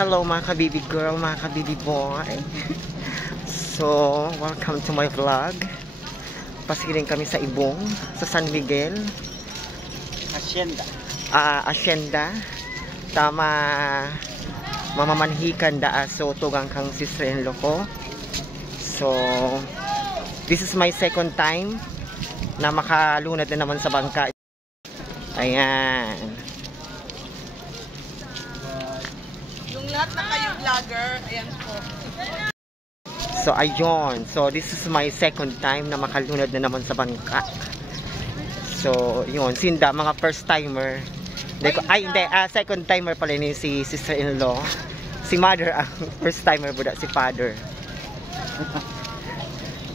Hello mga ka-baby girl, mga ka-baby boy. So, welcome to my vlog. Pasilin kami sa Ibong, sa San Miguel. Hacienda. Tama mamamanhikan da so tugang kang sister-in-law ko. So, this is my second time na makalunad na naman sa bangka. Ayan. Yung lahat na kayo vlogger, ayan po. So, ayun. So, this is my second time na makalunad na naman sa bangka. So, yun. Sinda, mga first timer. Second timer pala ni si sister-in-law. Si mother ang first timer buda, si father.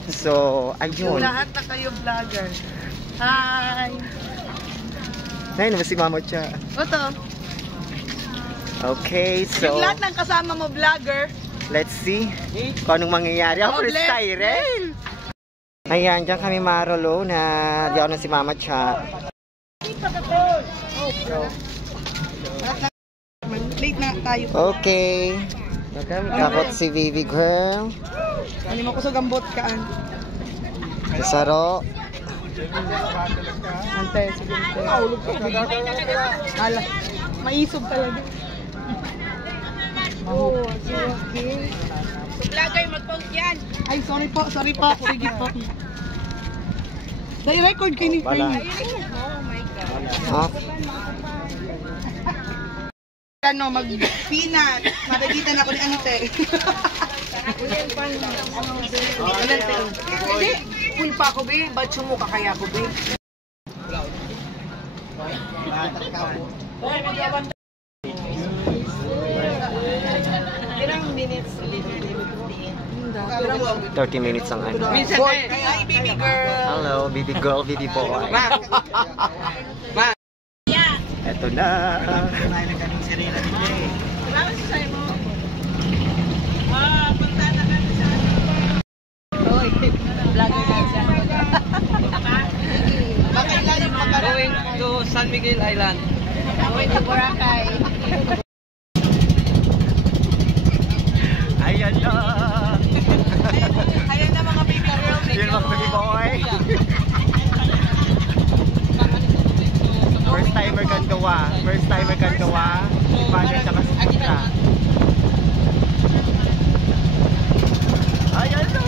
So, ayun. Yung lahat na kayo vlogger. Hi! Ayun naman si mama siya. Oto. Okay, so Yung lahat ng kasama mo vlogger. let's see kung anong mangyayari. Ako rin Tyrell. Ayan, dyan kami marolo na diyan na si mama siya. Late na tayo. Okay. Tapos si baby girl. Ano mo ko sa gambot kaan? Saro. Ante, sige. Ala, maisog talaga. Oh, okay. So, vlogger, mag-post yan. Ay, sorry po. Sige po. Dahil record kayo ni Frank. Oh my God. Ano, mag-peanut. Matagitan ako ni Ante. Hindi. Full pa ako, be. Ba't sumuka kaya ako, be? Ilang minutes? 30 minutes ang ano. Hi, baby girl. Hello, baby girl, baby boy. Eto na. Going to San Miguel Island. Going to Boracay. Ayan na. Ayan na mga baby girl. Yun mga baby boy. First timer kandawa. Father sa kasita. Ayan na.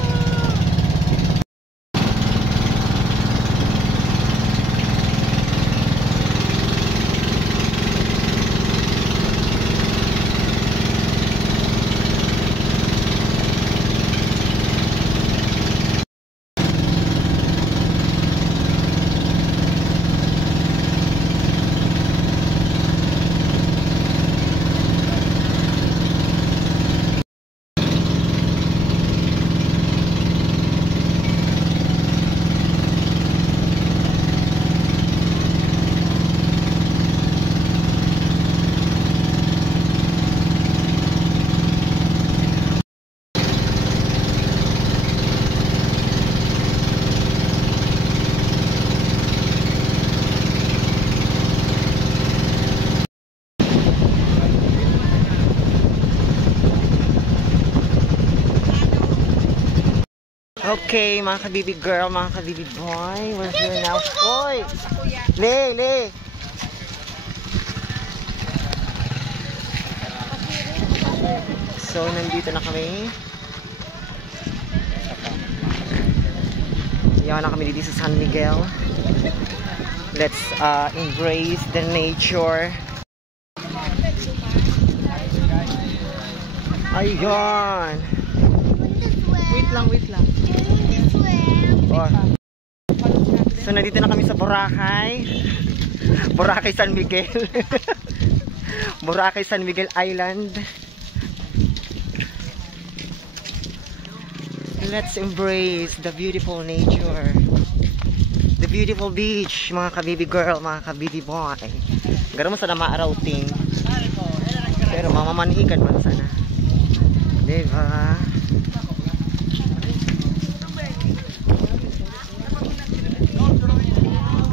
Okay, mga ka-baby girl, mga ka-baby boy, we're here now. Hoy! Le! So, nandito na kami. Yan na kami dito sa San Miguel. Let's embrace the nature. Ayun! Wait lang. Oh. So, nandito na kami sa Boracay. Boracay San Miguel. Boracay San Miguel Island. Let's embrace the beautiful nature. The beautiful beach, mga ka-baby girl, mga ka-baby boy. Garo mo sana ma-routing. Pero mamamanhikan man sana. Diba?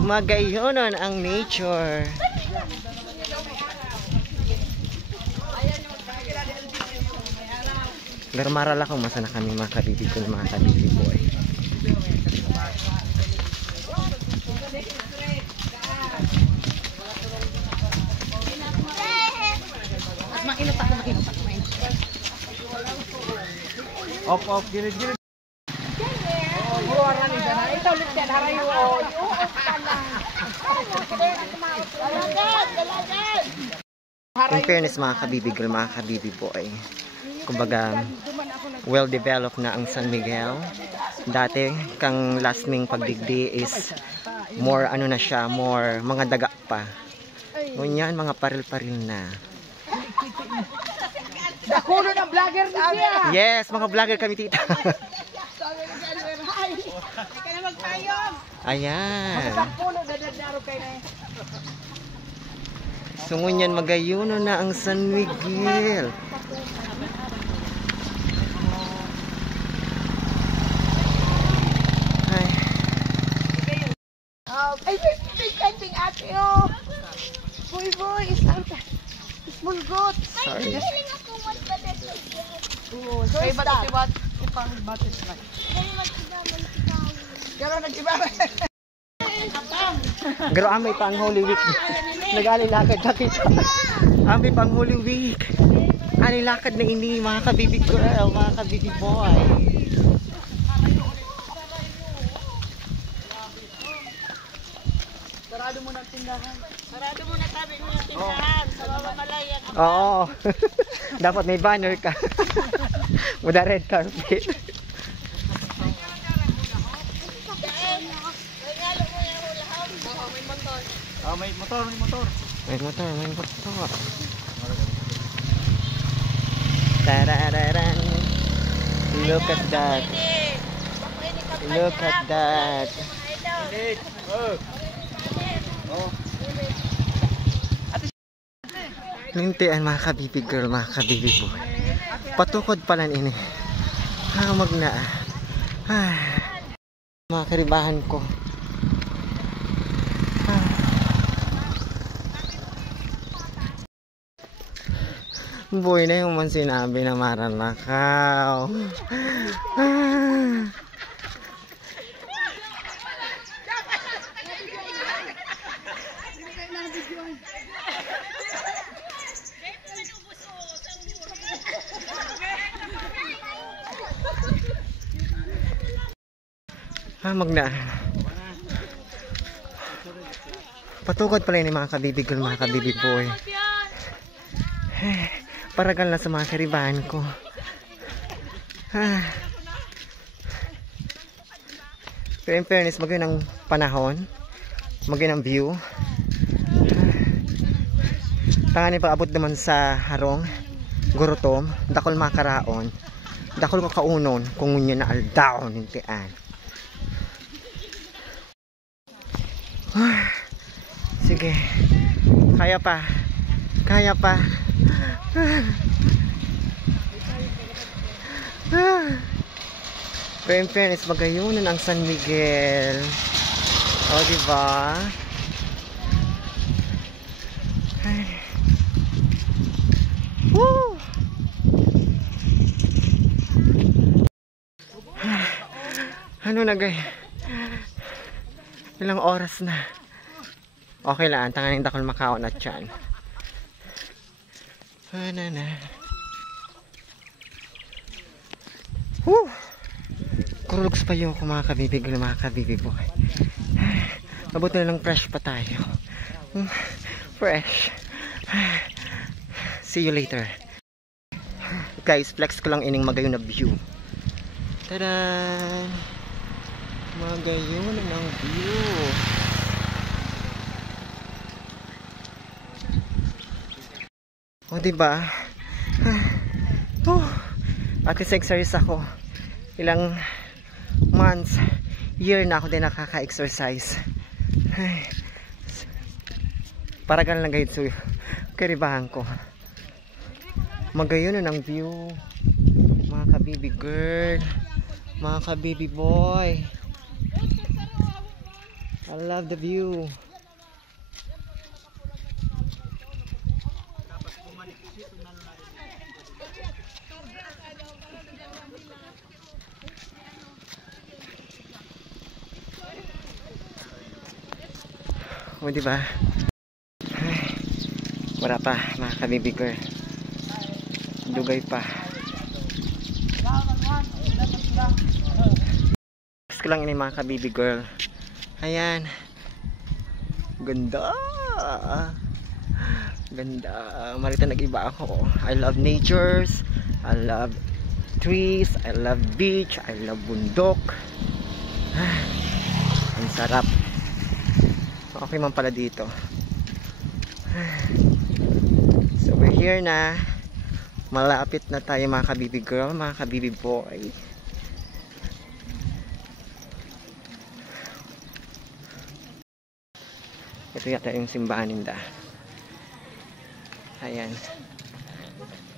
Magayonan ang nature. Pero marala kung masa na kami mga kabibi ko, mga kabibi boy. Mainit ako, mainit ako. Off, gilid. Ito ulit yan, harayo. In fairness mga kabibi girl, mga kabibi boy, kumbaga well developed na ang San Miguel. Dati kang last ning pagdigdi is more ano na siya, more mga daga pa. Ngunyan mga paril-paril na. Dakulo ng vlogger niya. Yes, mga vlogger kami tita. Ika na magpayong. Ayan. Dakulo, dadadaro kayo na. So ngunyan magayuno na ang San Miguel. Ay. Ay, big camping ate, oh. Boy, smulgot. Sorry. Kaya ba't ipang batis na? Pero nag-iba. Pero amay pang Holy Week. Nag-alilakad ka tita. Amay pang Holy Week. Alilakad na ini mga kabibi girl, mga kabibi boy. Sarado mo na tindahan. Sarado mo na tabi mo yung tindahan. Sa mamamalayan. Oo. Dapat may banner ka. With a red carpet. May motor. May motor. Tarararan. Look at that. Look at that. Lintian mga kabibi girl, mga kabibi boy. Patukod pala ini. Hamag na. Mga karibahan ko. Boy na yung man sinabi na maranakaw. Magna. Patukod pala ni mga kabibi girl, mga kabibi boy. Paragal na sa mga karibahan ko. Pero in fairness, maganda ang panahon. Maganda ang view. Tanganin paabot naman sa harong. Gurutom. Dakol makaraon. Dakol ko kaunon. Kung ngunyo na aldaon. Hintian. Sige. Kaya pa. Pero in fairness, magayunan ang San Miguel. O, diba? Woo! Ano na gay? Ilang oras na? Okay lang, tanganing dakol makaon at yan. Woo! Kurulugs pa yung mga kabibig na mga kabibi boy. Mabuti na lang fresh pa tayo. Fresh. See you later. Guys, flex ko lang ining magayon na view. Tada! Magayon ng view. O diba? At least exercise ako. Ilang months, year na ako din nakaka-exercise. Paragal lang gayud so karibahan ko. Magayon na ng view. Mga kabibi girl, mga kabibi boy. I love the view. O, diba? Ay, wala pa, mga ka-baby girl. Dugay pa. Gusto ko lang ini mga ka-baby girl. Ayan. Ganda. Ganda. Marita nag-iba ako. I love natures. I love trees. I love beach. I love bundok. Ang sarap. Okay man pala dito. So we're here na. Malapit na tayo mga ka-baby girl, mga ka-baby boy. Ito yata yung simbahan ninda. Ayan.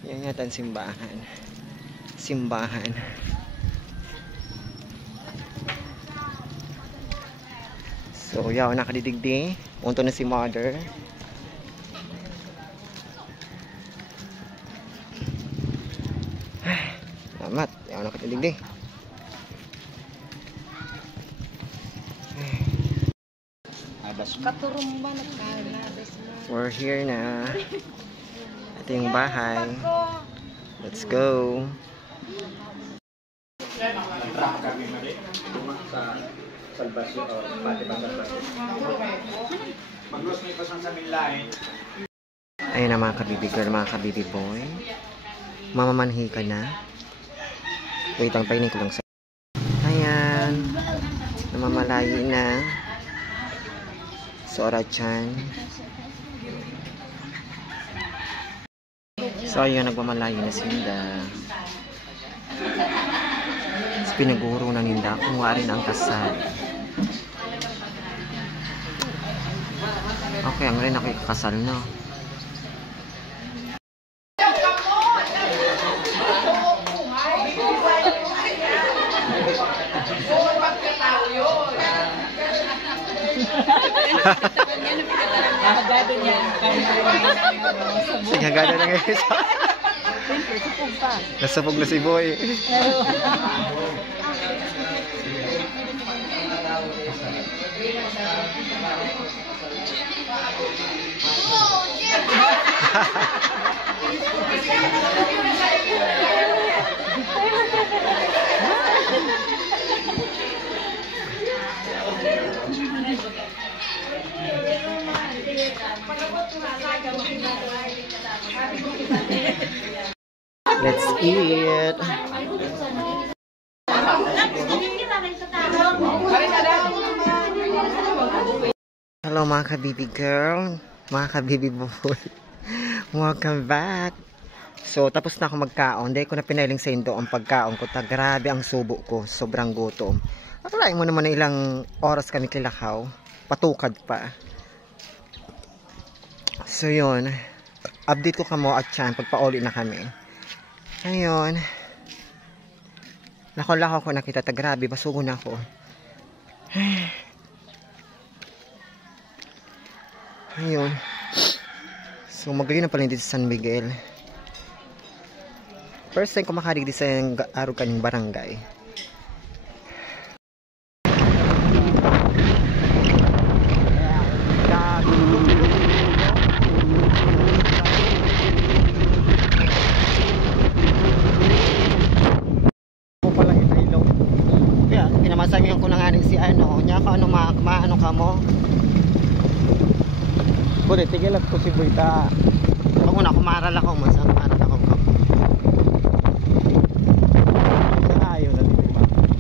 Yan yata ang simbahan. Simbahan. So, yaw, nakadidigdi. Unto na si mother. Salamat. Yaw, nakadidigdi. Katurumba nagkalabas mo. We're here na. Ito yung bahay. Let's go. Ayun na mga ka-baby girl, mga ka-baby boy. Mamamanhi ka na. Wait lang, painin ko lang sa... Ayan. Namamalayi na. Sora-chan. So ayun, nagmamalayo na sinda. Pinaguro na ninda kung rin ang kasal. Okay, ang rin ako ikakasal na. Hagado niya. Hagado na ngayon sa... Nasapog na si boy. Let's eat. Hello mga ka-baby girl, mga ka-baby boy. Welcome back. So tapos na ako magkaon. Dahil ko na pinailing sa indo ang pagkaon ko. Grabe ang subo ko. Sobrang gutom. Akalain mo naman na ilang oras kami kilakaw. Patukad pa. So yun. Update ko kamo at yan. Pagpa-uli na kami. Ayun. Lako-lako ko nakita. Grabe. Basugo na ako. Ayun. So magaling na pala dito sa San Miguel. First time ko makadig dito sa araw kaning barangay. Pinamasabihan ko na nga rin si ano, niya ka ano maano ka mo. Bule, tigil ako si Buita. Ako na, kumaral ako, maral ako. Ayaw na dito,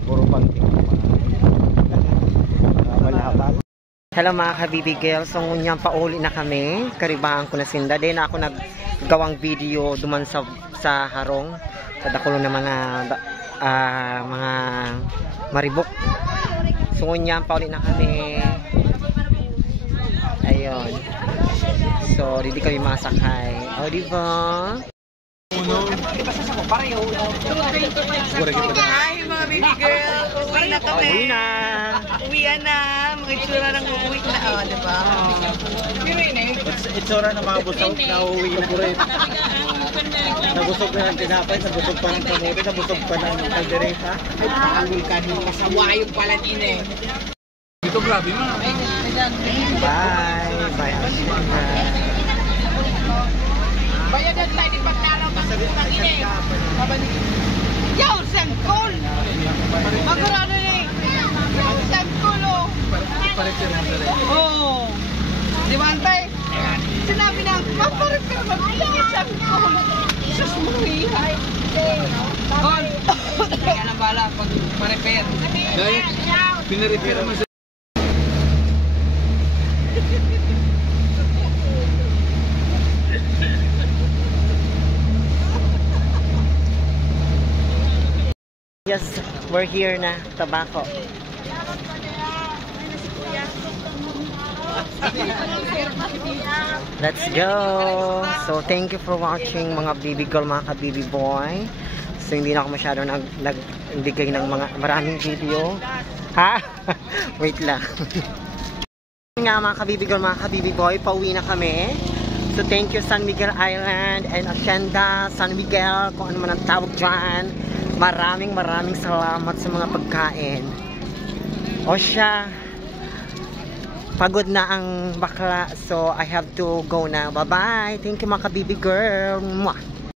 puro banting ako. Hello mga ka-baby girls, so ngunyan pauli na kami. Karibahan ko na sinda. Then ako naggawang video duman sa harong. Sa dakulo na mga maribok. So ngunyan pauli na kami. Ayun. So, hindi kami masakay. O, diba? Hi mga baby girl. Uwi na kami. Uwi na. Uwian na. Mga itsura ng uuwi na. O, diba? Itsura ng mga busog na uwi na. Nabusog na ng tinapay, nabusog pa ng kamote, nabusog pa ng kaldereta. Ay, pakawil ka nung kasawa yung pala din eh. Dito grabe mo. Bye. Bye, Ashika. Bayagan tayo ni Pagdalaw kasi ng ini. Yaw, sangkol! Magurado ni. Yaw, sangkol, oh. Oo. Di ba, Antay? Sinabi na, maparepair mag-iingit sangkol. Sus, muhihay. Kol! Kaya na bala pag ma-repair. Dahil, pinarepair mo siya. Yes, we're here na. Tobacco. Let's go! So, thank you for watching mga baby girl, mga ka-baby boy. So, hindi na ako masyado nagbigay ng mga maraming video. Ha? Wait lang. Nga mga ka-baby girl, mga ka-baby boy, pauwi na kami. So, thank you San Miguel Island and Hacienda, San Miguel, kung ano man ang tawag dyan. Maraming salamat sa mga pagkain. O siya, pagod na ang bakla, so I have to go na. Bye-bye. Thank you mga ka-baby girl. Mwah.